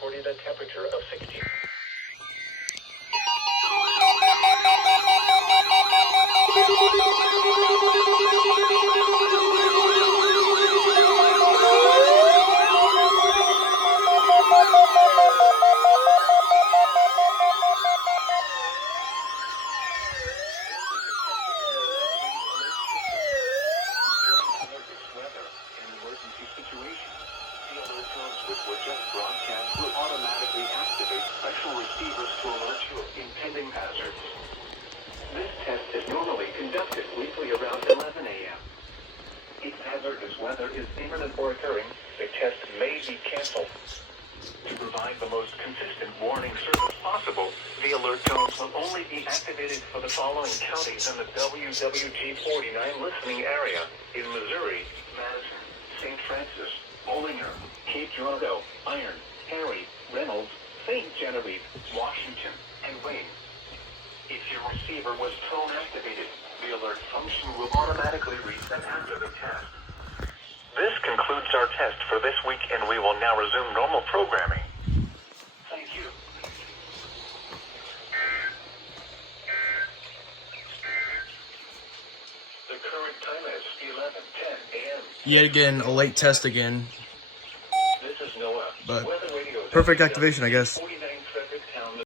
reported a temperature of 60. Which were just broadcast will automatically activate special receivers to alert you of impending hazards. This test is normally conducted weekly around 11 a.m. If hazardous weather is imminent or occurring, the test may be canceled. To provide the most consistent warning service possible, the alert tones will only be activated for the following counties in the WWG49 listening area in Missouri, Madison, St. Francis, Bollinger, Cape Girardeau, Iron, Perry, Reynolds, St. Genevieve, Washington, and Wayne. If your receiver was tone activated, the alert function will automatically reset after the test. This concludes our test for this week, and we will now resume normal programming. Thank you. The current time is 11:10 a.m. Yet again, a late test again. This is Noah. But Weather Radio perfect activation, I guess. WWG49